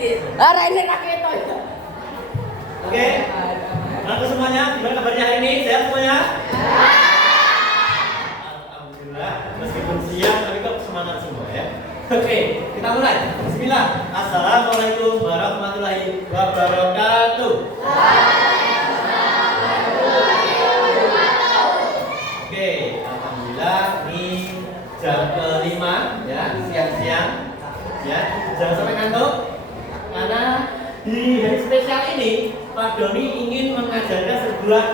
Ini rakyat itu. Oke. Lalu semuanya, gimana kabarnya hari ini? Sehat semuanya? Alhamdulillah, meskipun siang tapi kok semangat semua ya. Oke, kita mulai. Bismillah. Assalamualaikum warahmatullahi wabarakatuh. Oke, alhamdulillah ini jam kelima ya, siang-siang ya. Jangan sampai ngantuk karena di hari spesial ini Pak Doni ingin mengajarkan sebuah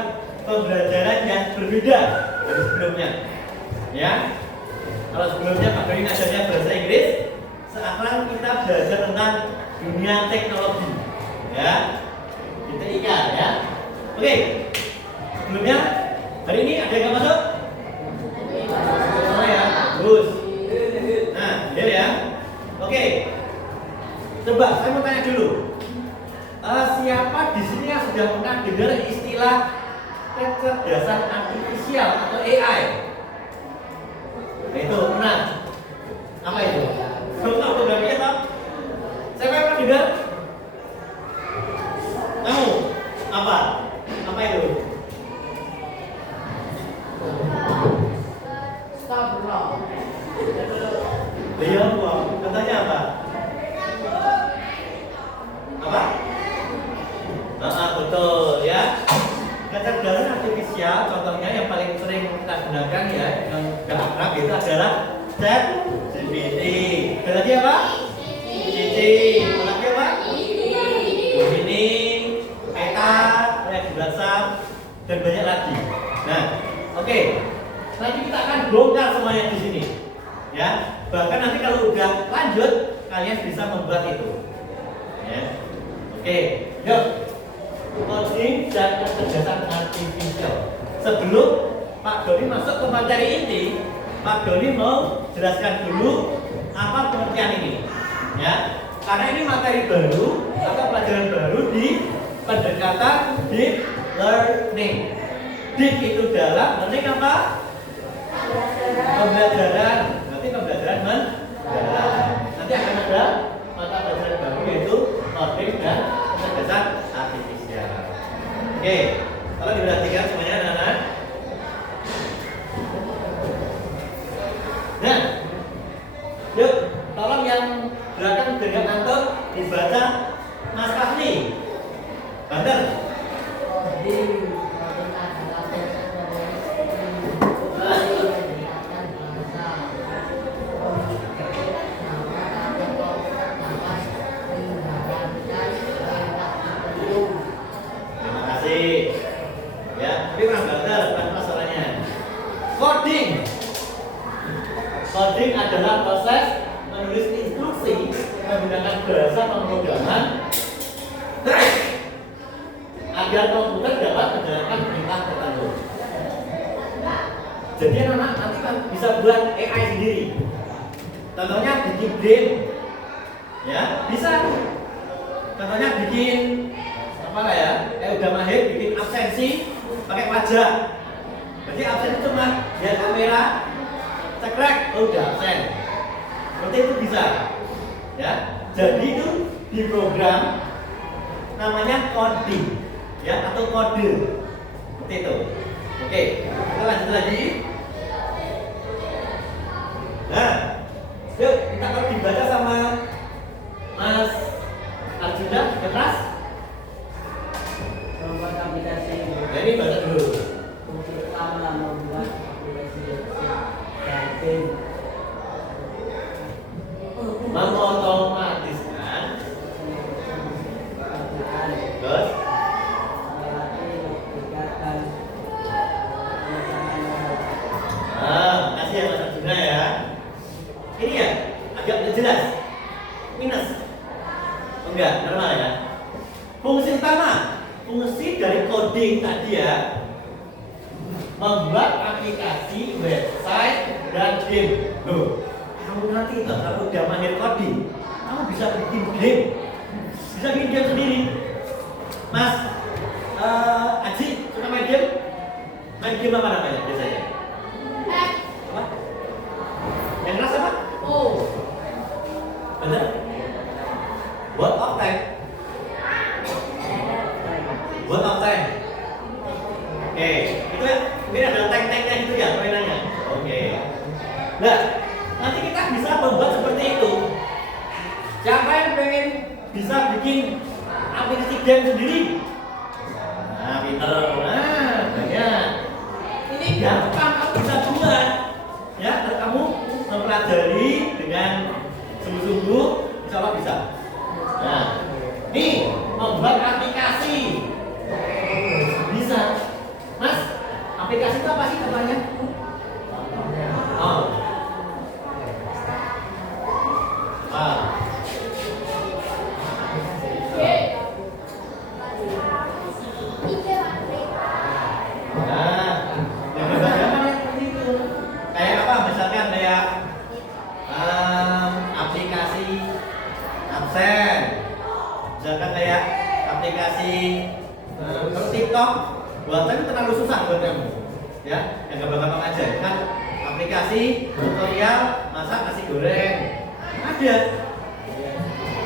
pembelajaran yang berbeda dari sebelumnya ya. Kalau sebelumnya Pak Doni ngajarnya bahasa Inggris, sekarang kita belajar tentang dunia teknologi ya, di TIK ya. Oke, sebelumnya hari ini ada yang masuk? Semua ya, bagus. Nah, lihat ya. Oke, coba saya mau tanya dulu. Siapa di sini yang sudah pernah dengar istilah kecerdasan artifisial atau AI? Itu pernah. Apa itu? Contoh programnya apa? Siapa yang pernah dengar? Kamu? Apa? Apa itu? Dia apa? Katanya apa? Apa? Betul ya. Kecerdasan artifisial contohnya yang paling sering kita gunakan ya, yang sudah akrab itu adalah ChatGPT. Berarti apa? GPT. Berarti apa? Gemini, Meta, WhatsApp, dan banyak lagi. Nah, oke. Nanti kita akan bongkar semuanya di sini. Ya. Bahkan nanti kalau udah lanjut, kalian bisa membuat itu. Ya. Oke, yuk. Coding dan kecerdasan artifisial. Sebelum Pak Doni masuk ke materi inti, Pak Doni mau jelaskan dulu apa pengertian ini, ya. Karena ini materi baru atau pelajaran baru di pendekatan deep learning. Deep itu dalam, learning apa? Pembelajaran. Nanti pembelajaran mendalam. Nanti akan ada mata pelajaran baru yaitu coding dan kecerdasan artifisial. Oke, kalau diperhatikan semuanya anak-anak. Nah, yuk, tolong yang belakang dengan ngantuk dibaca Mas Kafni. Banter. Coding adalah proses menulis instruksi menggunakan bahasa pemrograman agar komputer dapat menjalankan perintah tertentu. Jadi anak-anak nanti kan bisa buat AI sendiri. Contohnya bikin game, ya bisa. Contohnya bikin apa lah ya? Udah mahir bikin absensi pakai wajah. Berarti absen itu cuma lihat kamera. Cekrek, udah absen. Seperti itu bisa, ya. Jadi itu di program namanya coding, ya, atau kode. Seperti itu. Oke, kita lanjut lagi. Nah, yuk kita kalau dibaca sama Mas Arjuna ke kelas. Membuat aplikasi. Ini baca dulu. Fungsi utama membuat aplikasi mengotomatiskan terus kasih ya Mas Arjuna ya. Ini ya agak jelas minus enggak normal ya. Fungsi utama, fungsi dari coding tadi ya, membuat aplikasi, website, dan game. Loh, kamu nanti kalau udah mahir coding, kamu bisa bikin game. Bisa bikin game sendiri. Mas, Aji, suka main game? Main game apa namanya biasanya? Apa? Yang keras apa? Oh. Bener? What? What of tank? What of tank? Oke, itu ya. Ini ada tank-tanknya gitu ya mainannya. Oke. Nah, nanti kita bisa membuat seperti itu. Siapa yang pengen bisa bikin aplikasi game sendiri? Nah, pinter. Nah, banyak. Ini gampang, kamu bisa buat. Ya, kalau kamu mempelajari dengan sungguh-sungguh, insya Allah bisa. Nah, nih membuat aplikasi bisa. Mas, aplikasi itu apa sih namanya? Oh. Ah. Nah, yang berbeda seperti itu. Kayak apa? Misalkan kayak aplikasi absen, misalkan kayak aplikasi TikTok, buatan terlalu susah buat kamu, ya? Yang gampang-gampang aja, kan? Aplikasi tutorial masak nasi goreng ada.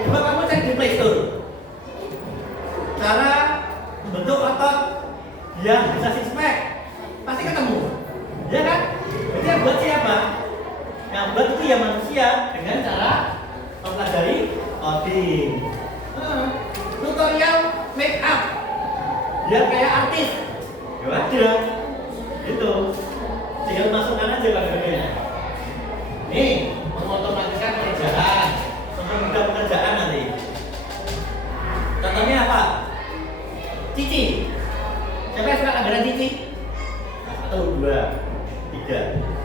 Coba kamu cek di Play Store. Cara membentuk otot yang bisa six pack pasti ketemu, ya kan? Jadi yang buat siapa? Yang buat itu ya manusia dengan cara mempelajari coding. Tutorial make up biar kayak artis, ya ada, gitu. Tinggal masukkan aja kode-kodenya. Nih, mengotomatiskan pekerjaan, mempermudah pekerjaan nanti. Contohnya apa? Cici. Siapa yang suka anggaran Cici? 1, 2, 3.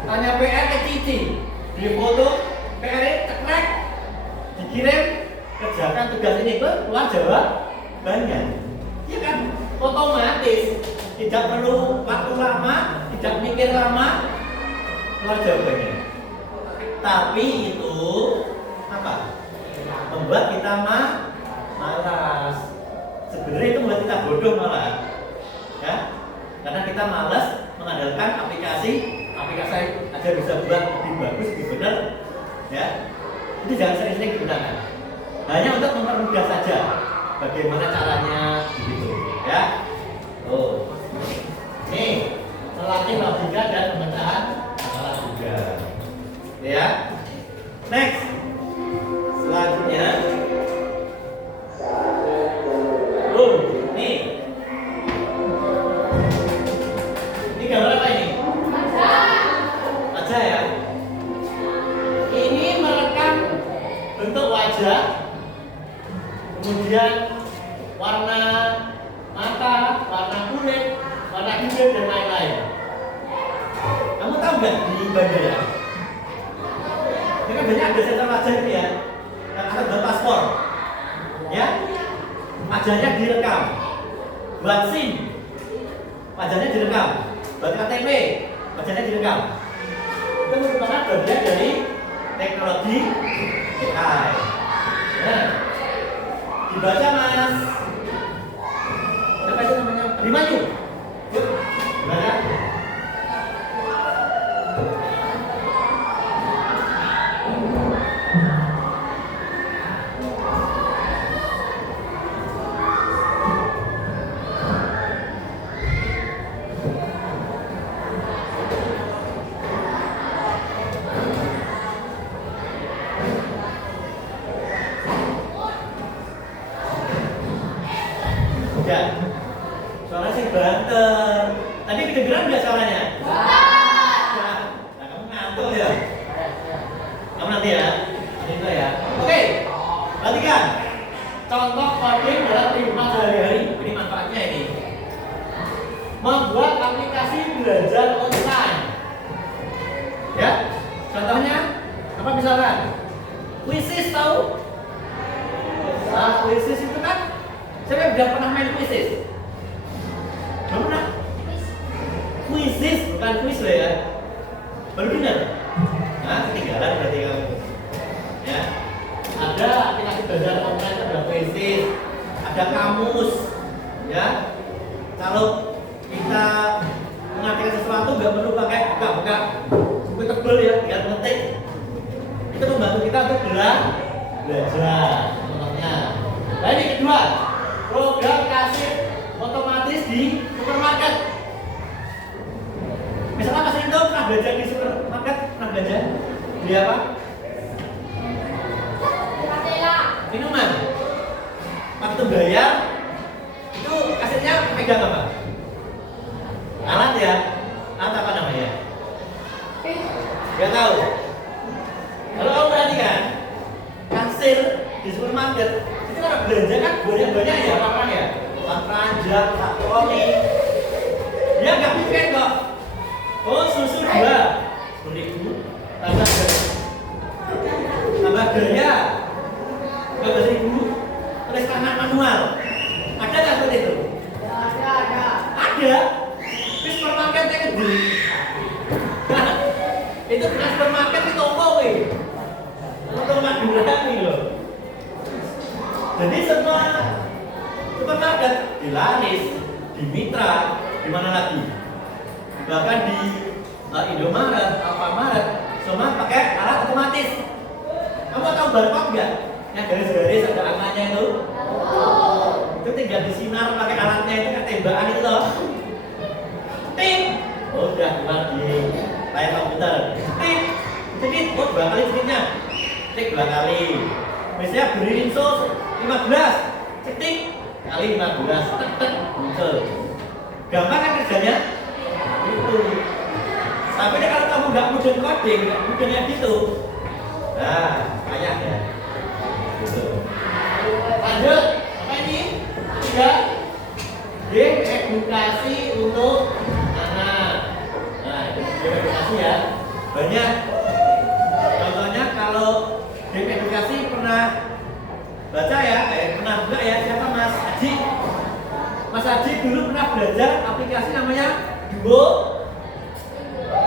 Tanya PR ke Cici. Di foto PR cekrek, dikirim, kerjakan tugas ini ke luar jawabannya. Iya kan? Otomatis, tidak perlu waktu lama, tidak mikir lama, keluar jawabannya. Tapi itu apa? Membuat kita malas. Sebenarnya itu membuat kita bodoh malah, ya? Karena kita malas mengandalkan aplikasi aja bisa buat lebih bagus, lebih benar, ya? Itu jangan sering-sering digunakan. Hanya untuk mempermudah saja. Bagaimana caranya, begitu, ya? Oh, nih melatih logika dan pemecahan masalah juga, ya. Next, selanjutnya, ini gambar apa ini? Wajah ya. Ini merekam bentuk wajah, kemudian warna mata, warna kulit, warna hidung dan lain-lain. Kamu tahu nggak di bandara? Ini kan banyak ada sensor wajah ini ya, yang ada buat paspor, ya. Wajahnya direkam. Buat SIM, wajahnya direkam. Buat KTP, wajahnya direkam. Itu merupakan bagian dari teknologi AI. Nah, dibaca Mas. Siapa itu namanya? Abimanyu. Yuk, baca. Ya, suara sih banter. Tadi kedengeran nggak suaranya? Nah, kamu ngantuk ya? Kamu nanti ya? Itu ya. Oke, perhatikan. Contoh coding dalam kehidupan sehari-hari. Ini manfaatnya ini. Membuat aplikasi belajar online. Ya, contohnya apa misalkan? Quizzes tahu? Nah, quizzes itu kan saya udah pernah main quizzes. Belum pernah? Quizzes bukan quiz loh ya. Baru dengar? Nah, ketinggalan berarti kamu. Ya. Ada aplikasi belajar online, ada quizzes, ada kamus. Ya. Kalau kita mengartikan sesuatu nggak perlu pakai buka-buka buku tebel ya, tinggal ngetik. Itu membantu kita untuk belajar. Contohnya. belanja di supermarket? Pernah belanja? Beli apa? Minuman. Waktu bayar itu kasirnya pegang apa? Alat ya? Alat apa namanya? Gak tahu. Kalau kamu perhatikan, kasir di supermarket itu orang belanja kan banyak ya orang ya, uang keranjang, satroni. Dia nggak mikir kok. Oh susu 2.000 tambah gaya 12.000 tulis tangan manual. Ada nggak seperti itu? Ada. Di supermarketnya gede. Itu bukan supermarket di toko weh. Toko Madura nih loh. Jadi semua supermarket di Laris, di Mitra, di mana lagi? Bahkan di Indomaret, Alfamaret, semua pakai alat otomatis. Kamu tahu barcode nggak? Yang garis-garis ada angkanya itu. Itu tinggal disinar pakai alatnya itu kayak tembakan itu loh. Ting, udah keluar di layar komputer. Ting, jadi oh 2 kali ceritnya. Cek 2 kali. Misalnya beri insus 15, cetik kali 15, tek muncul. Gampang kan kerjanya? Itu. Tapi kalau kamu nggak mudeng coding, nggak mudengnya gitu, nah kayak ya. Gitu. Lanjut, apa ini? 3. Game edukasi untuk anak. Nah, game edukasi ya. Banyak. Contohnya kalau game edukasi pernah baca ya, pernah buka ya, siapa Mas Haji? Mas Haji dulu pernah belajar aplikasi namanya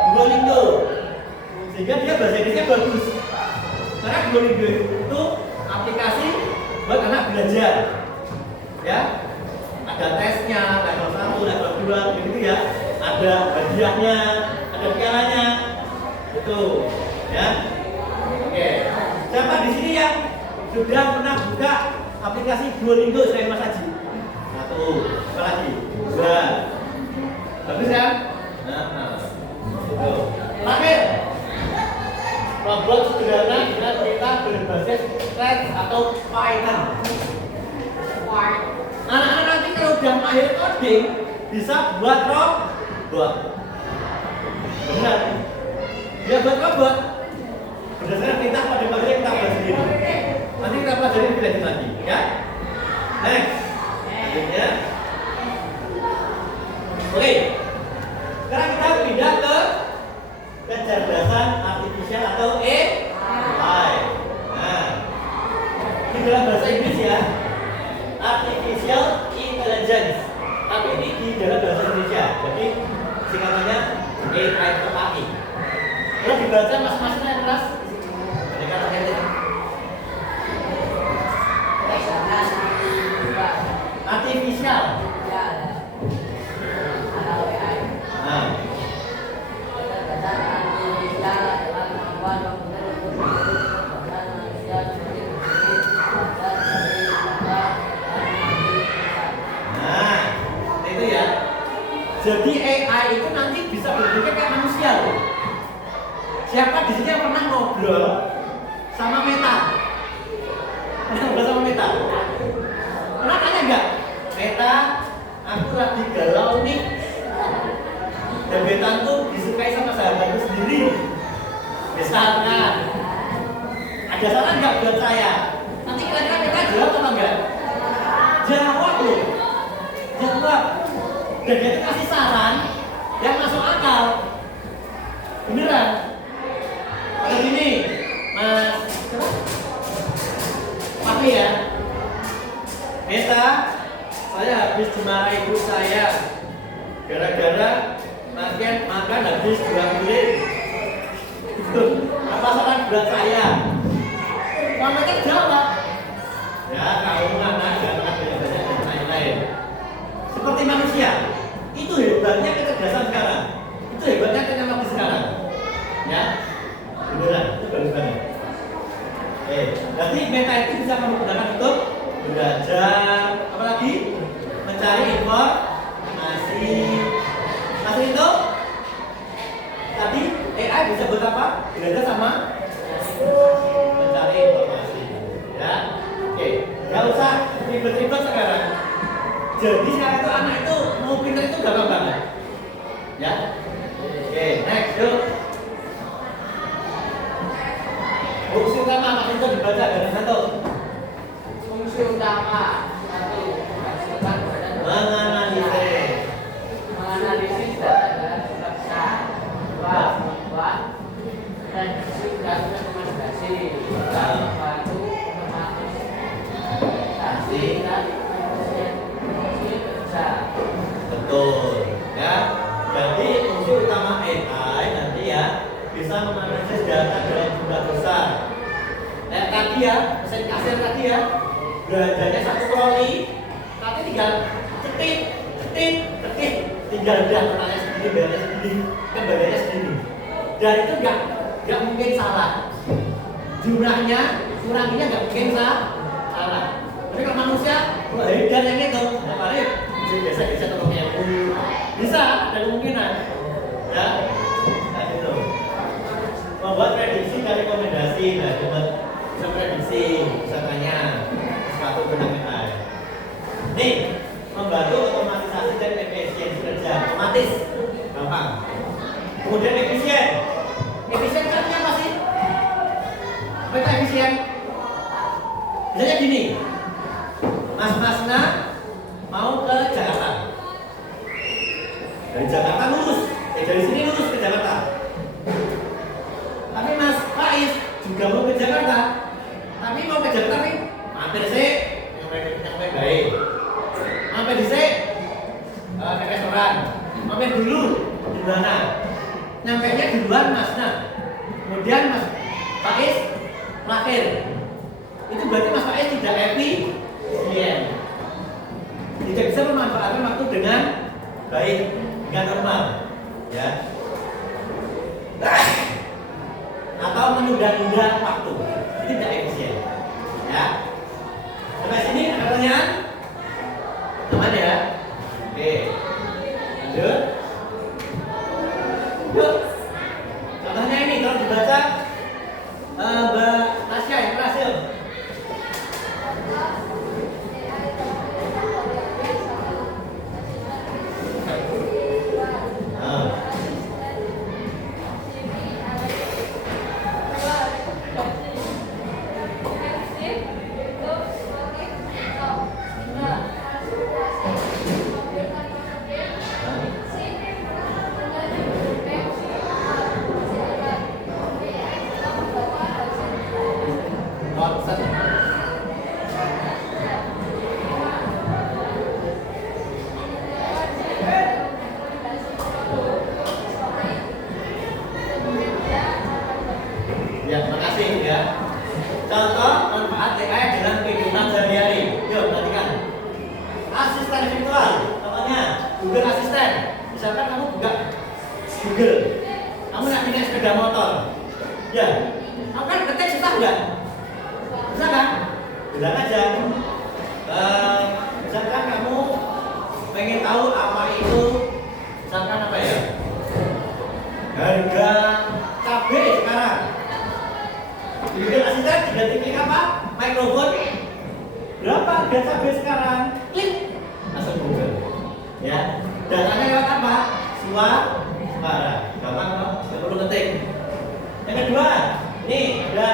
Duolingo. Sehingga dia bahasa Inggrisnya bagus. Karena Duolingo itu aplikasi buat anak belajar. Ya. Ada tesnya, level 1, level 2 gitu ya. Ada hadiahnya, ada pialanya. Itu, ya. Oke. Siapa di sini yang sudah pernah buka aplikasi Duolingo selain Mas Haji? 1, apa lagi? 2. Bagus kan? Nah. Itu. Terakhir. Robot sederhana dengan perintah berbasis thread atau Python. Anak-anak nanti kalau udah mahir coding bisa buat robot. Benar? Dia buat robot berdasarkan perintah pada yang kita buat sendiri. Nanti kita pelajari lebih lagi, ya. Next. Selanjutnya. Oke. Sekarang kita pindah ke kecerdasan artifisial atau AI. Nah, di dalam bahasa Inggris ya, artificial intelligence. Tapi ini di dalam bahasa Indonesia, jadi singkatannya AI atau AI. Kalau dibaca masing-masing yang keras, mereka terkait artificial. Nah. Itu ya. Jadi AI itu nanti bisa berpikir kayak manusia loh. Siapa di sini yang pernah ngobrol sama Meta? Pernah ngobrol sama Meta? Pernah tanya enggak? Meta, aku lagi galau nih. Gebetanku disukai sama sahabatku sendiri. Misalkan, ada saran nggak buat saya? Nanti kira-kira Meta jawab apa enggak? Jawab loh. Jawab. Dan dia itu kasih saran yang masuk akal. Beneran? Kalau gini, Mas Papi ya. Meta, saya habis dimarahi ibu saya gara-gara makan habis 2 piring. Apa saran buat saya? Kalau mereka jawab, ya kamu anak jangan banyak-banyak dan lain-lain. Seperti manusia, itu hebatnya kecerdasan sekarang. Itu hebatnya teknologi sekarang. Ya, beneran, itu bagus banget. Berarti Meta itu bisa kamu gunakan untuk belajar, apalagi mencari informasi. Masih itu? Tadi disebut apa? Belajar sama mencari informasi. Ya, oke. Nggak usah ribet-ribet sekarang. Jadi sekarang itu anak itu mau pintar itu gampang banget. Ya, oke. Next, yuk. Fungsi utama apa itu dibaca dari satu? Fungsi utama satu menghasilkan badan menganalisis data dan besar. Dua, membuat prediksi dan rekomendasi. Tiga, membantu otomatisasi dan efisiensi kerja. Betul. Ya. Jadi fungsi utama AI nanti ya bisa menganalisis data dalam jumlah besar. Kayak tadi ya, mesin kasir tadi ya, belanjanya 1 troli, tapi tinggal cetit, tinggal udah totalnya segini, bayarnya segini, kembaliannya segini. Dan itu nggak mungkin salah. Jumlahnya, kuranginya nggak mungkin salah. Tapi kalau manusia, dan yang itu, paling biasa tolongnya bisa, ada kemungkinan. Ya, nah gitu. Membuat prediksi dan rekomendasi, nah coba bisa prediksi, bisa tanya sesuatu tentang AI. Nih, membantu otomatisasi dan efisiensi kerja otomatis, gampang. Kemudian efisien artinya apa sih? Apa itu efisien? Misalnya gini, Mas-masna mau ke Jakarta. Dari Jakarta lurus, dari sini lurus ke Jakarta. Tapi Mas Faiz juga mau ke Jakarta. Tapi mau ke Jakarta nih, mampir sih, yang baik. Mampir di sini, ke restoran. Mampir dulu di mana? Nyampainya duluan Masna. Kemudian Mas Faiz terakhir. Itu berarti Mas Faiz tidak efisien. Tidak bisa memanfaatkan waktu dengan baik, dengan normal, ya. Atau menunda-nunda waktu, itu tidak efisien, ya. Sampai sini ada pertanyaan? Aman ya? Oke, lanjut. Yuk. Contohnya ini kalau dibaca Mbak Tasya yang berhasil. Ya, makasih ya. Contoh manfaat AI dalam kehidupan sehari-hari. Yuk, perhatikan. Asisten virtual, contohnya Google Assistant. Misalkan kamu buka Google, kamu nak bikin sepeda motor. Ya, kamu kan ketik susah nggak? Susah kan? Bilang aja. Misalkan kamu pengen tahu apa itu, misalkan apa ya? Harga cabai sekarang. Google Assistant tinggal klik apa? Mikrofon. Berapa harga cabai sekarang? Klik, langsung Google. Ya, datanya lewat apa? Suara. Gampang kok, nggak perlu ketik. Yang kedua, ini ada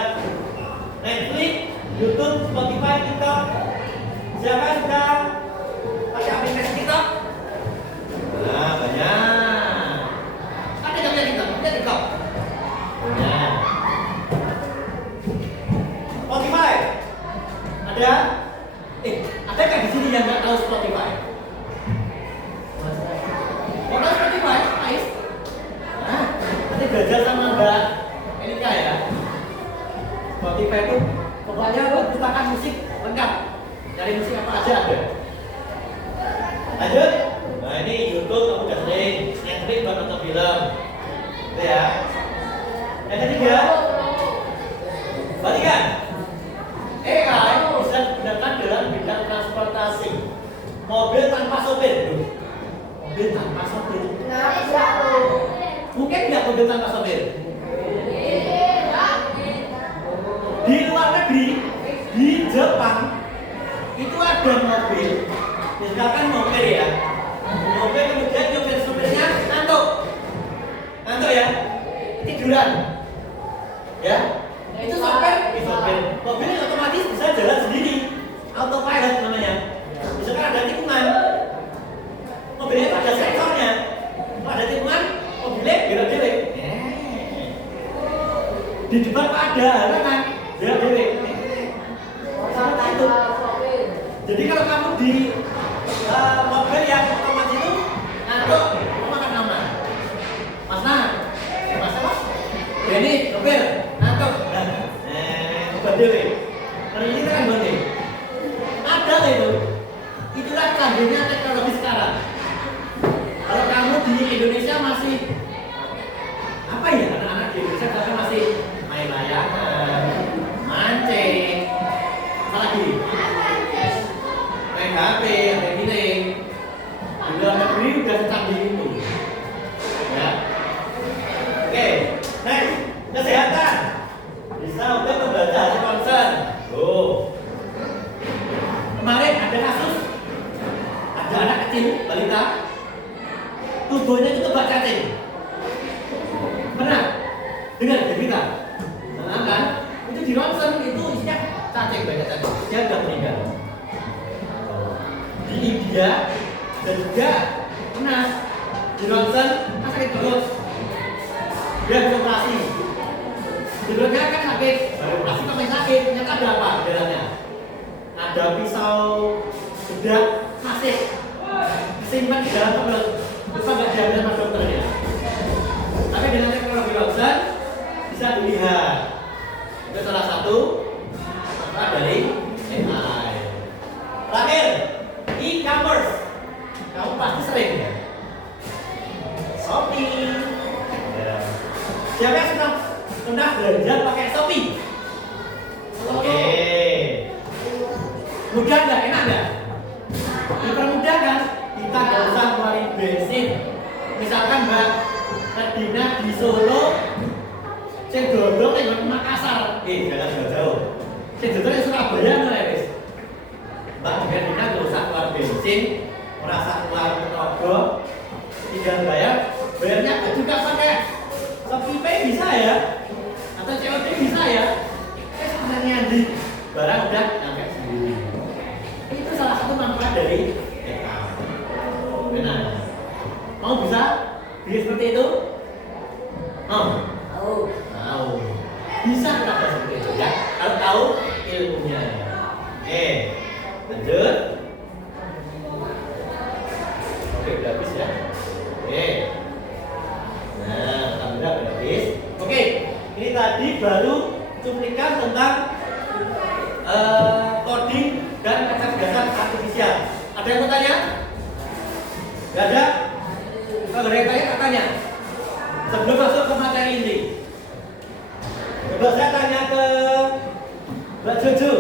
Netflix, YouTube, Spotify, TikTok. Siapa yang sudah pakai aplikasi TikTok? Nah, banyak. Ada yang punya TikTok? Punya TikTok? Ya. Spotify. Ada? Ada nggak di sini yang nggak tahu Spotify? Mau tahu Spotify? Ais? Nah, nanti belajar sama Mbak Elika ya. Spotify itu pokoknya perpustakaan musik lengkap. Dari musik apa aja ada. Lanjut. Nah ini YouTube kamu udah sering. Netflix buat nonton film. Itu ya. Yang ketiga, perhatikan. AI bisa digunakan dalam bidang transportasi. Mobil tanpa sopir. Mobil tanpa sopir. Mungkin nggak mobil tanpa sopir? itu ada mobil, misalkan mobil ya, mobil kemudian sopirnya ngantuk ya, tiduran, ya, itu sopir, mobilnya otomatis bisa jalan sendiri, autopilot namanya. Misalkan ada tikungan, mobilnya ada sensornya, kalau ada tikungan, mobilnya belok-belok. Di depan ada kan, belok-belok. Seperti itu. Jadi kalau kamu di mobil yang otomatis itu ngantuk, kamu akan aman. Mas apa? Ini mobil ngantuk. Berdiri. Hari ini kan berdiri. Ada nggak itu? Itulah canggihnya teknologi sekarang. Kalau kamu di Indonesia masih apa ya, anak-anak di Indonesia tapi masih main layangan, mancing, apa lagi? Main HP, main giling. Di luar negeri udah secanggih itu. Ya. Oke, next, kesehatan. Bisa untuk membaca hasil ronsen. Kemarin ada kasus, ada anak kecil, balita, tubuhnya itu tebak cacing. Pernah dengar berita? Nah, kan? Itu di ronsen itu isinya cacing, banyak cacing. Dia sudah meninggal. Di India dan juga pernah di ronsen sakit perut. Dia bisa operasi. Sebelumnya kan sakit, baru operasi sampai sakit. Ternyata ada apa di dalamnya? Ada pisau bedak masih disimpan di dalam perut. Lupa nggak diambil sama dokternya. Tapi dengan teknologi ronsen bisa dilihat. Itu salah satu manfaat dari AI. Terakhir, e-commerce. Kamu pasti sering ya. Shopee. Ya. Siapa yang pernah belanja pakai Shopee? Oke. Mudah nggak? Enak nggak? Dipermudah kan? Kita nggak usah ngeluarin bensin. Misalkan Mbak Nadina di Solo, saya dodol di Makassar. Jangan jauh-jauh. Saya dodol di Surabaya mulai wis. Mbak Nadina nggak usah keluar bensin, merasa keluar tenaga, tinggal bayar. Bayarnya juga pakai Shopee Pay bisa ya, atau COD bisa ya. Sebenarnya di barang udah nyampe sendiri. Itu salah satu manfaat dari AI. Benar. Mau bisa bikin seperti itu? Mau? Bisa kenapa seperti itu ya? Kalau tahu ilmunya. Lanjut. Oke, udah habis ya. Nah, alhamdulillah udah habis. Oke, ini tadi baru cuplikan tentang coding dan kecerdasan artifisial. Ada yang mau tanya? Gak ada? Kalau ada yang tanya, sebelum masuk ke materi inti. Coba saya tanya ke Mbak Jojo.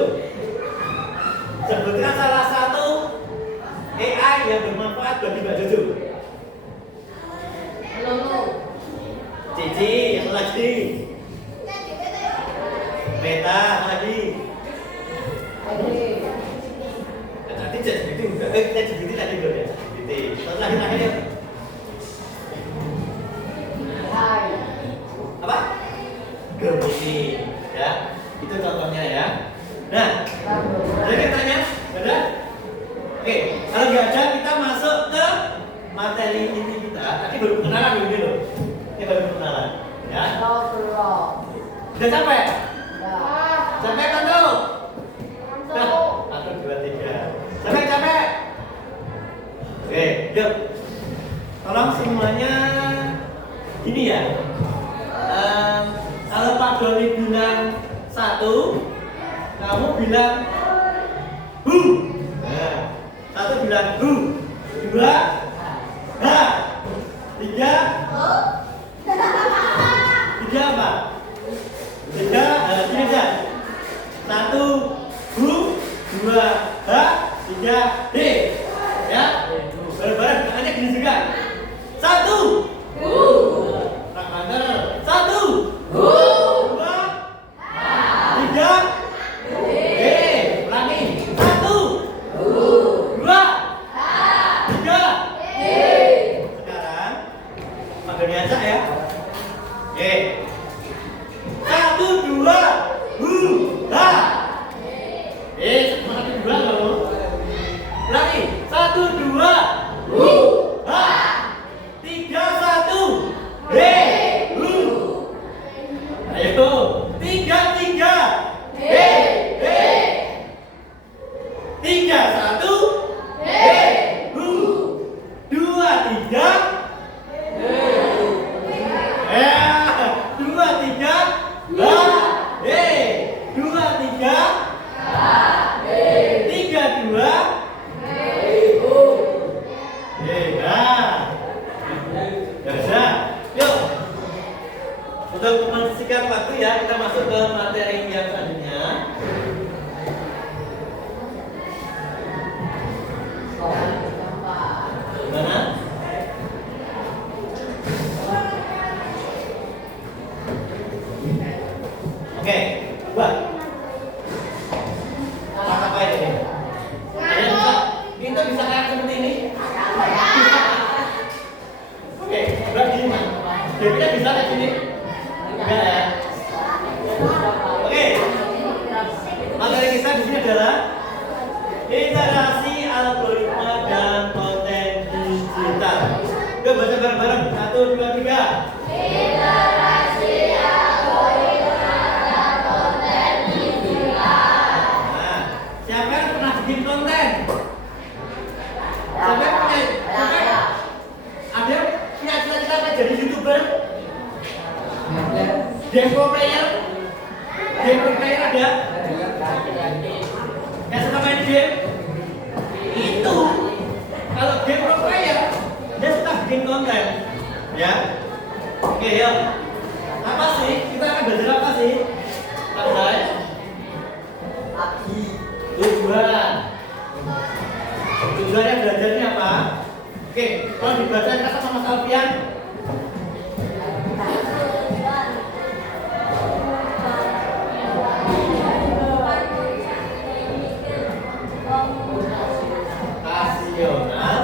Sebutkan salah satu AI yang bermanfaat bagi Mbak Jojo. Halo. Cici, yang lagi. Meta, lagi. Tadi jadi udah. Jadi tadi belum ya. Jadi lagi ya. Apa? Gemini, ya. Itu contohnya ya. Nah, ada yang tanya? Ada? Oke, kalau nggak ada kita masuk ke materi inti kita. Tadi baru pengenalan dulu. Ini baru pengenalan, ya. Udah sampai? Sampai kan tuh? Satu, dua, tiga. Sampai? Oke, yuk. Tolong semuanya ini ya. Kalau Pak Doni bilang 1, kamu bilang hu. Nah, 1 bilang hu, 2 ha, 3 apa? 3 gini aja. 1 hu, 2 ha, 3 d. Ya, bareng-bareng tangannya gini juga. 1 hu. Nah, bener. 1 hu. 2 ha. 3 d. Ulangi. 1 1, hu. 2, 3, dua tiga ba, 2, 3, 3, 2, ya sudah. Yuk, untuk mempersingkat waktu ya, kita masuk ke materi yang selanjutnya. Gimana? Oke, buat apa ini? Kita bisa kayak seperti ini. Oke, buat gimana? Jadi bisa kayak gini? Enggak ya? Oke, materi kita di sini adalah interaksi algoritma dan konten digital. Yuk baca bareng-bareng. 1, 2, 3. Siapa yang pernah bikin konten? Siapa yang punya? Ada yang punya cita-cita pengen jadi YouTuber? Game pro player? Game pro player ada? Yang suka main game? Itu. Kalau game pro player, dia suka bikin konten. Ya. Oke, yuk. Apa sih? Kita akan belajar apa sih? Pandai? Tujuannya belajarnya apa? Oke, kalau dibaca kita sama Mas Alfian. Rasional.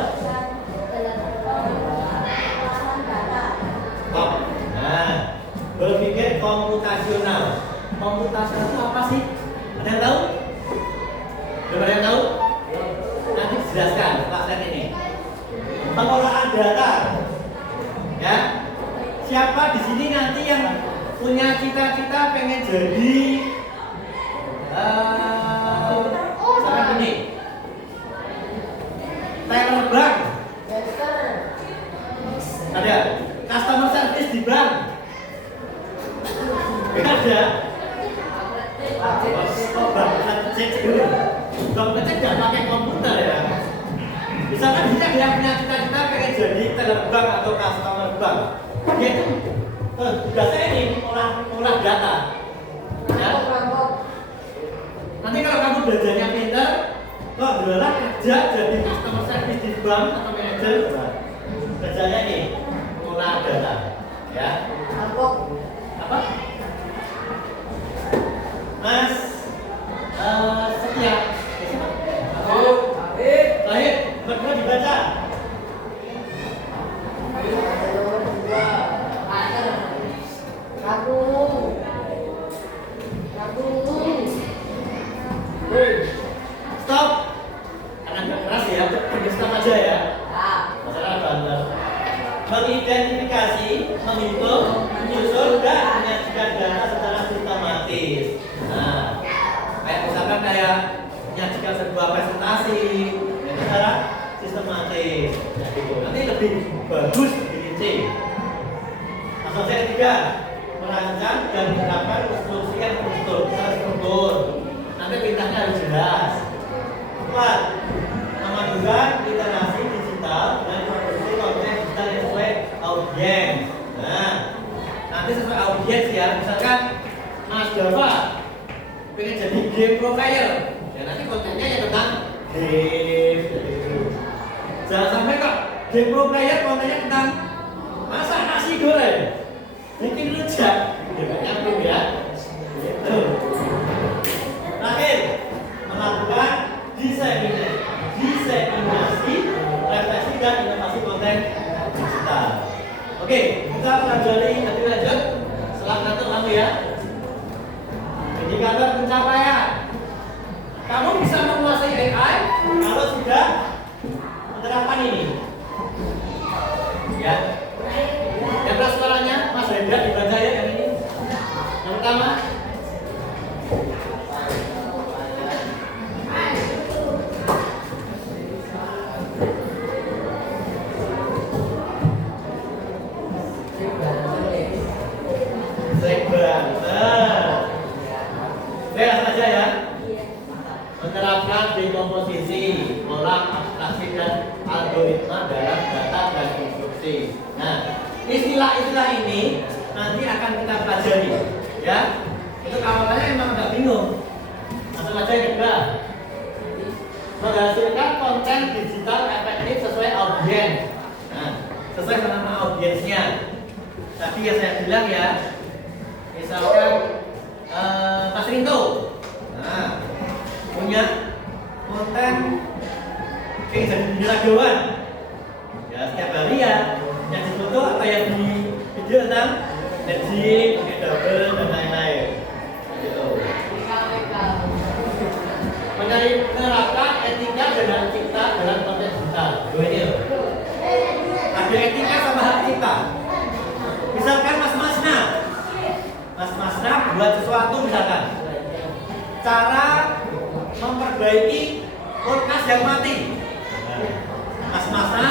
Nah, berpikir komputasional. Komputasional itu apa sih? Ada yang tahu? Belum ada yang tahu? Nanti dijelaskan Pak Sen ini. Pengolahan data. Ya. Siapa di sini nanti yang punya cita-cita pengen jadi siapa ini? Teller bank. Ada customer service di bank. Ada. Bang kecil nggak pakai komputer ya. Misalkan dia ada yang punya cita-cita pengen jadi teller bank atau customer bank, dia itu tugasnya ini olah data. Ya. Nanti kalau kamu belajarnya pintar, kok adalah kerja jadi customer service di bank atau manajer, kerjanya ini olah data. Ya. Apa? Mas Setia. Lahir, berdua dibaca. Stop. Karena nggak keras ya, stop aja ya. Masalah banget. Mengidentifikasi, menghitung, menyusun, dan menyajikan data secara sistematis. Nah, kayak misalkan menyajikan sebuah presentasi itu secara sistematis. Nah, gitu. Nanti lebih bagus, lebih rinci. Langsung saya ketiga, merancang dan menerapkan instruksi yang terstruktur. Nanti perintahnya harus jelas. 4. Memadukan literasi digital dan produksi konten digital yang sesuai audiens. Nah, nanti sesuai audiens ya. Misalkan Mas Dava pengen jadi game pro player, ya nanti kontennya yang tentang game. Jangan sampai kok game pro player kontennya tentang masak nasi goreng, bikin rujak, nyambung ya. Gitu. Terakhir, melakukan diseminasi, refleksi dan inovasi konten digital. Oke, kita pelajari lebih lanjut setelah ngatur kamu ya. Indikator pencapaian. Kamu bisa menguasai AI kalau sudah menerapkan ini. Ya. Yang kelas suaranya Mas Hendra dibaca ya yang ini. Yang pertama. pola, abstraksi, dan algoritma dalam data dan instruksi. Nah, istilah-istilah ini nanti akan kita pelajari, ya. Itu awalnya emang nggak bingung. Langsung aja yang kedua, menghasilkan konten digital efektif sesuai audiens. Nah, sesuai sama audiensnya. Tadi yang saya bilang ya, misalkan Mas Rinto, nah, punya konten kayak jadi bilagoan, ya setiap hari ya, yang di foto atau yang di video tentang magic, pakai double dan lain-lain, gitu. Menerapkan etika dan hak cipta dalam konten digital. Dua ini loh. Ada etika sama hak cipta. Misalkan Mas Masna buat sesuatu misalkan. Cara memperbaiki podcast yang mati. Mas Masna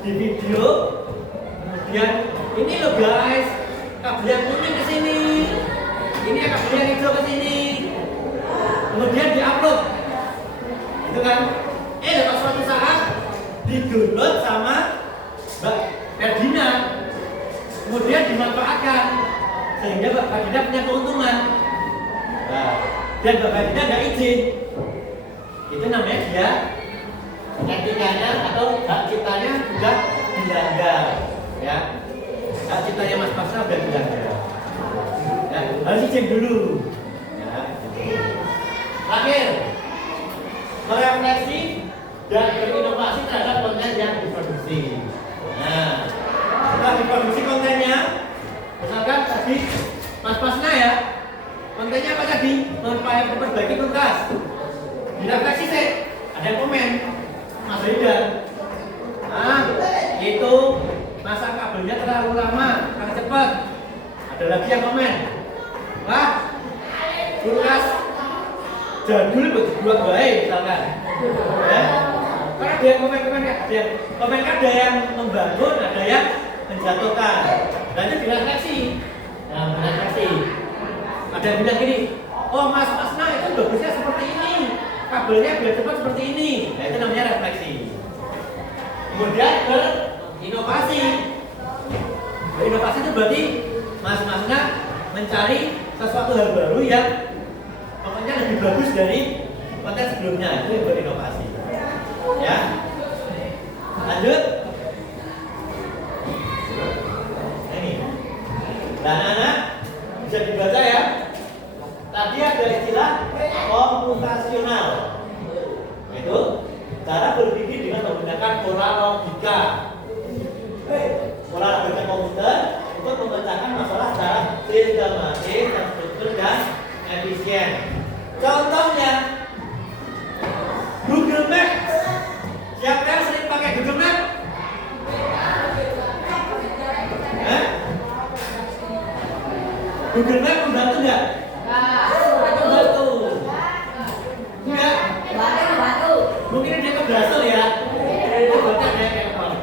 di video, kemudian ini loh guys, kabel yang kuning ke sini. Ini kabel yang hijau ke sini. Kemudian diupload, itu kan? Dapat suatu saat di-download sama Mbak Ferdina, kemudian dimanfaatkan sehingga Mbak Ferdina punya keuntungan. Nah, dan Mbak Ferdina nggak izin, itu namanya dia etikanya atau hak ciptanya sudah dilanggar, ya. Hak ciptanya Mas Pasra sudah dilanggar. Ya, harus izin dulu. Terakhir, merefleksi dan berinovasi terhadap konten yang diproduksi. Nah, setelah diproduksi kontennya, misalkan tadi Mas Pasna ya, kontennya apa tadi? Memperbaiki kulkas. Direfleksi sih, ada yang komen, Mas Ridan. Nah, itu masa kabelnya terlalu lama, karena cepat. Ada lagi yang komen, wah, kulkas jadul buat baik misalkan, ya. Karena dia komen ada yang membangun, ada yang menjatuhkan. Dan itu direfleksi. Nah, direfleksi. Ada yang bilang gini, oh Mas Pasna itu bagusnya seperti ini, kabelnya biar cepat seperti ini. Nah, itu namanya refleksi. Kemudian berinovasi. Berinovasi itu berarti Mas Pasna mencari sesuatu hal baru yang pokoknya lebih bagus dari konten sebelumnya. Itu yang berinovasi, ya. Lanjut. Ini dan anak bisa dibaca ya. Tadi ada istilah komputasional, itu cara berpikir dengan menggunakan pola logika. Pola logika komputer untuk memecahkan masalah secara sistematis, terstruktur dan efisien. Contohnya Google Maps. Siapa yang sering pakai Google Maps? Google Maps membantu nggak? Membantu. Enggak? Membantu. Mungkin dia keberhasil ya. Berarti ada yang kepala.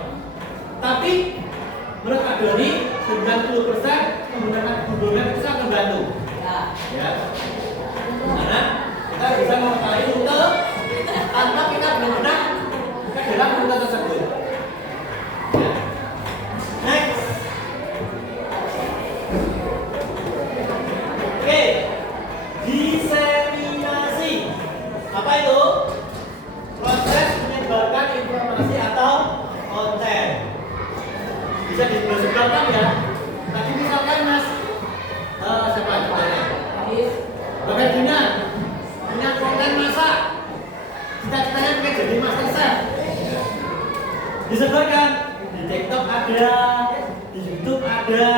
Tapi menurut Kak Doni 90% menggunakan Google Maps itu sangat membantu. Ya. Karena kita bisa mengetahui rute tanpa kita benar-benar ke dalam rute tersebut. Ya. Next. Oke. Diseminasi. Apa itu? Proses menyebarkan informasi atau konten. Bisa disebutkan ya. Tadi misalkan Mas siapa namanya? Bapak Dina punya konten masak, cita-citanya pengen jadi master chef. Disebarkan di TikTok ada, di YouTube ada,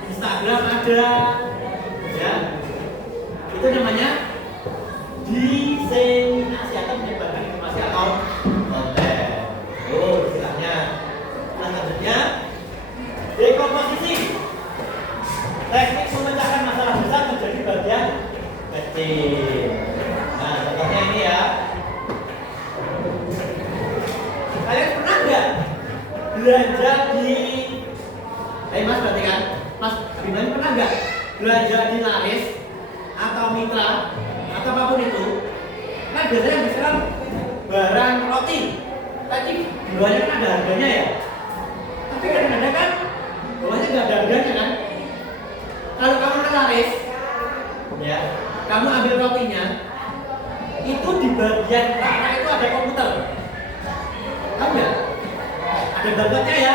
di Instagram ada, ya. Itu namanya diseminasi atau menyebarkan informasi atau konten. Oh, istilahnya. Nah, selanjutnya dekomposisi. Teknik memecahkan masalah besar menjadi bagian kecil. Nah, contohnya ini ya. Kalian pernah nggak belanja di Mas berarti kan? Mas Bimani pernah nggak belanja di Laris atau Mitra atau apapun itu? Kan biasanya sekarang barang roti. Tadi bawahnya kan ada harganya ya. Tapi kadang-kadang kan bawahnya nggak ada harganya kan. Kalau kamu laris, ya, kamu ambil rotinya, itu di bagian rata itu ada komputer. Tahu nggak? Ada barcode-nya ya.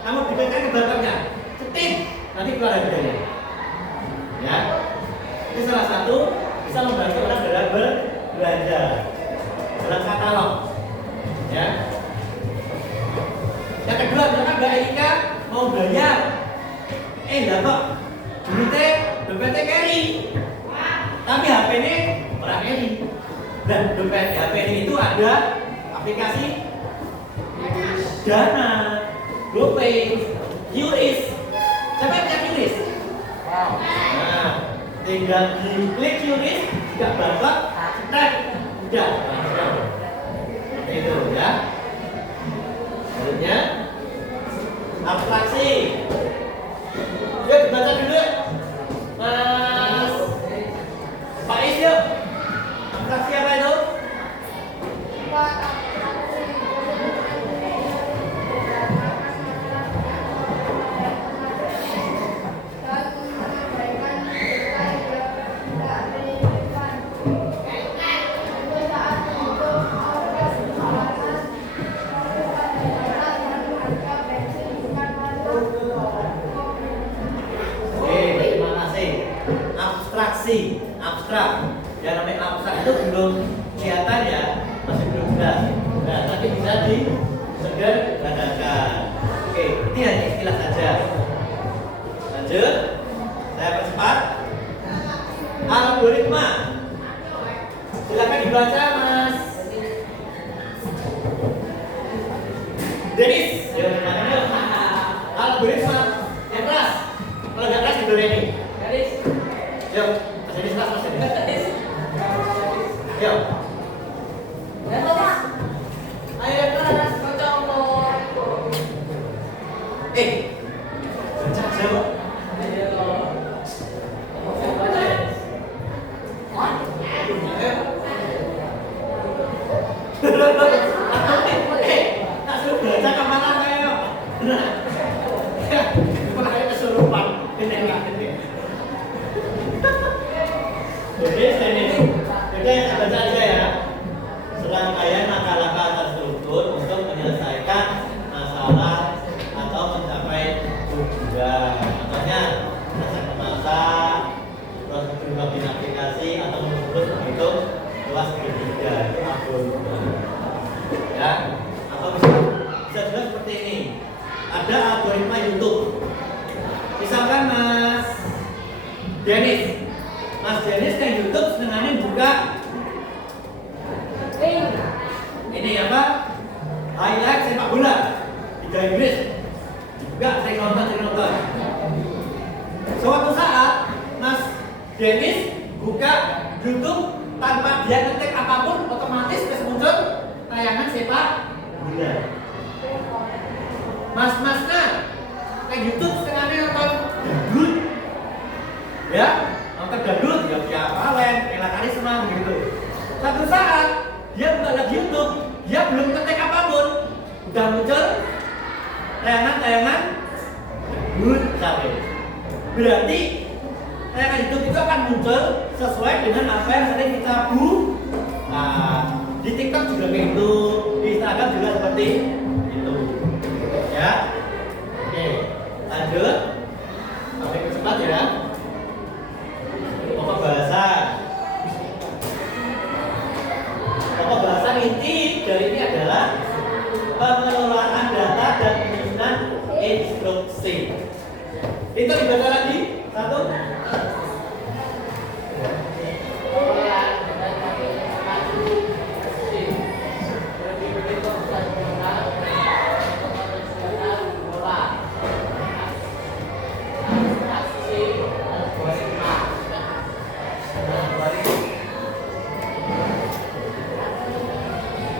Kamu diberikan ke barcode-nya, cetit, nanti keluar harganya. Ya, ini salah satu bisa membantu orang dalam berbelanja dalam katalog. Ya. Yang kedua, karena Mbak Erika mau bayar, lah kok duitnya dompetnya carry, tapi HP ini orang carry. Dan dompet HP ini itu ada aplikasi Dana, GoPay, QRIS. Siapa yang punya QRIS? Nah, tinggal diklik QRIS, tidak barcode, tap, udah. Seperti itu ya. Selanjutnya abstraksi. Yuk dibaca dulu, Mas Faiz yuk. Abstraksi apa itu? Abstrak, yang namanya abstrak itu belum kelihatan ya, masih belum jelas. Nah, tapi bisa disederhanakan. Oke, ini hanya istilah saja. Lanjut, saya percepat. Algoritma, silakan dibaca, Mas Denis. Yuk, algoritma yang keras. Kalau nggak keras itu ini. Yuk. Jadi kelas Mas Denis. Yuk. Ayo kelas baca umur. Baca aja kok. Ayo. Baca. Tak suruh baca kemana kayak. Ya, mulai kesurupan. Oke, jadi saya baca aja ya. Serangkaian langkah-langkah terstruktur untuk menyelesaikan masalah atau mencapai tujuan. Contohnya, masak memasak, proses berbagai aplikasi atau menyebut menghitung luas segitiga itu algoritma. Ya, atau bisa juga seperti ini. Ada algoritma YouTube. Misalkan Mas Denis. Mas Denis ke YouTube senengannya buka ini apa? Highlight sepak bola Liga Inggris. Juga sering nonton. Suatu saat Mas Denis buka YouTube tanpa dia ngetik apapun, otomatis muncul tayangan sepak bola. Mas-masnya ke YouTube senengannya nonton dangdut. Ya? Nonton dangdut, ya via Valen, Ella Karisma gitu. Satu saat dia buka lagi YouTube, dia belum ketik apapun, udah muncul tayangan dangdut sampai. Berarti tayangan YouTube itu akan muncul sesuai dengan apa yang sering kita di TikTok juga begitu, di Instagram juga seperti itu. Ya, oke, lanjut. Sampai cepat ya. Pokok bahasa. Pokok bahasa inti dari ini adalah pengelolaan data dan penyusunan instruksi. Itu dibaca lagi. Satu.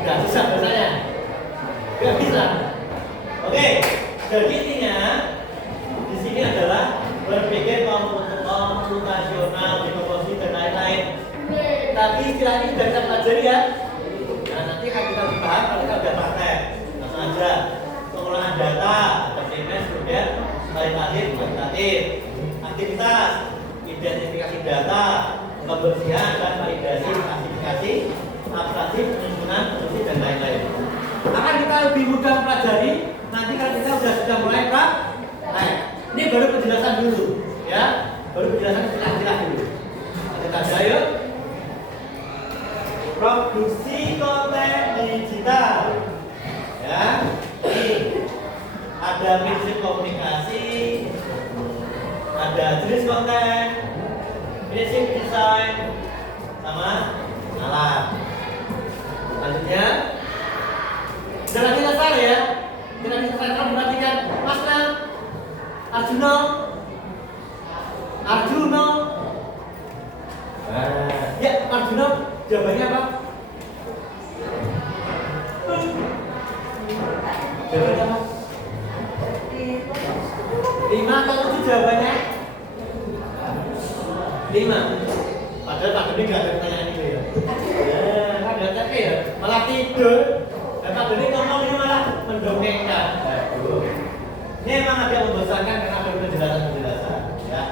Gak bisa bahasanya. Gak bisa. Oke. Jadi intinya di sini adalah berpikir komputasional, dekomposisi dan lain-lain. Tapi istilah ini sudah kita pelajari ya. Nah, nanti akan kita data, kebersihan dan validasi, klasifikasi, abstraksi, penyusunan, produksi dan lain-lain. Akan kita lebih mudah pelajari nanti kalau kita sudah mulai praktek. Ini baru penjelasan dulu, ya, baru penjelasan istilah-istilah dulu. Kita baca yuk. Produksi konten digital, ya. Ini ada prinsip komunikasi, ada jenis konten, prinsip desain, sama alat. Selanjutnya, jangan kita salah ya. Jangan kita salah kalau perhatikan Mas Nam, Arjuno. Ya, Arjuno, jawabannya apa? Jawabannya apa? 5 atau 7 jawabannya? 5. Padahal Pak Doni nggak ada pertanyaan itu ya. Kan nggak tapi ya, malah tidur. Dan Pak Doni ngomong ini malah mendongengkan. Aduh. Ini memang agak membosankan karena ada penjelasan-penjelasan. Ya,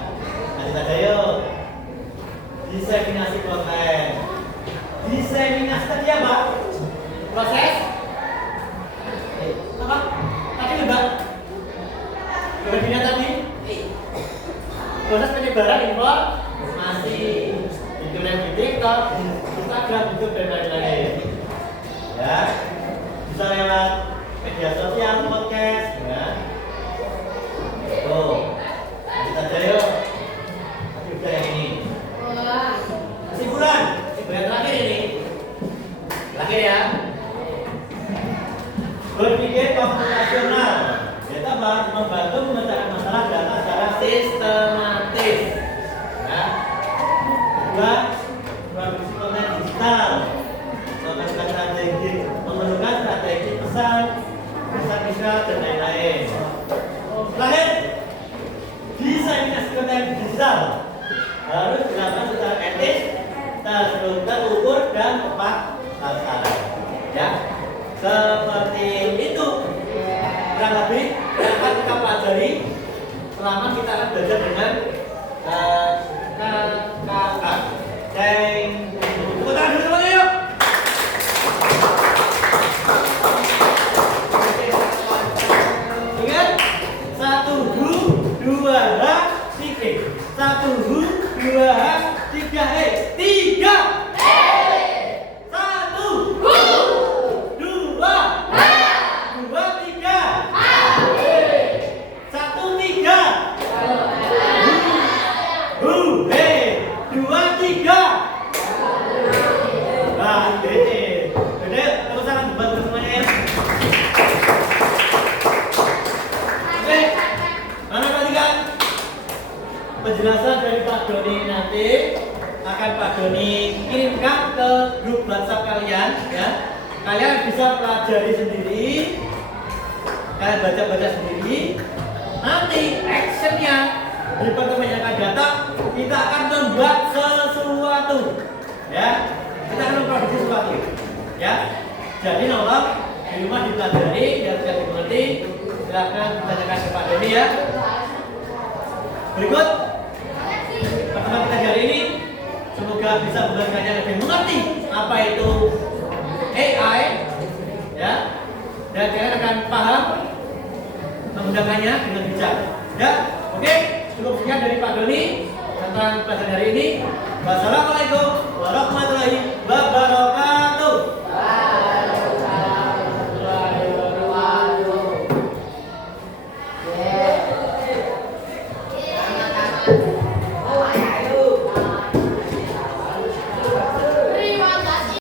lanjut saja yuk. Diseminasi konten. Diseminasi tadi apa? Proses? Apa? Tadi Mbak? Kemudian tadi? Proses penyebaran informasi. Dikirim di TikTok, Instagram, YouTube dan lain-lain. Ya, bisa lewat media sosial, podcast, ya. Tuh, kita cari yuk. Tapi udah yang ini. Kesimpulan terakhir ini. Terakhir ya. Berpikir komputasional. Yaitu apa? Membantu memecahkan masalah data secara sistematis. Ya. Kedua, produksi konten digital. Memerlukan strategi pesan, visual dan lain-lain. Terakhir, diseminasi konten digital harus dilakukan secara etis, terukur dan tepat sasaran. Ya, seperti itu. Kurang lebih yang akan kita pelajari selama kita akan belajar dengan kakak. Tepuk tangan dulu semuanya yuk. Ingat, 1 hu, 2 ha, 3. 1 hu, 2 ha, 3 he. 3. 1 hu, 2 ha, 2 3. 1 3. Hu he, 2 3. Nah, ini. Jadi, tepuk tangan buat semuanya ya. Oke, mana perhatikan penjelasan dari Pak Doni nanti akan Pak Doni kirimkan ke grup WhatsApp kalian ya. Kalian bisa pelajari sendiri, kalian baca-baca sendiri. Nanti actionnya di pertemuan yang akan datang kita akan membuat sesuatu ya. Kita akan memproduksi sesuatu ya. Jadi nolong di rumah dipelajari dan tidak dimengerti. Silakan tanyakan ke Pak Doni ya. Berikut pertemuan kita hari ini semoga bisa membuat kalian lebih mengerti apa itu AI ya, dan kalian akan paham menggunakannya dengan bijak ya. Oke, cukup sekian dari Pak Doni tentang pelajaran hari ini. Wassalamualaikum warahmatullahi wabarakatuh. Yeah.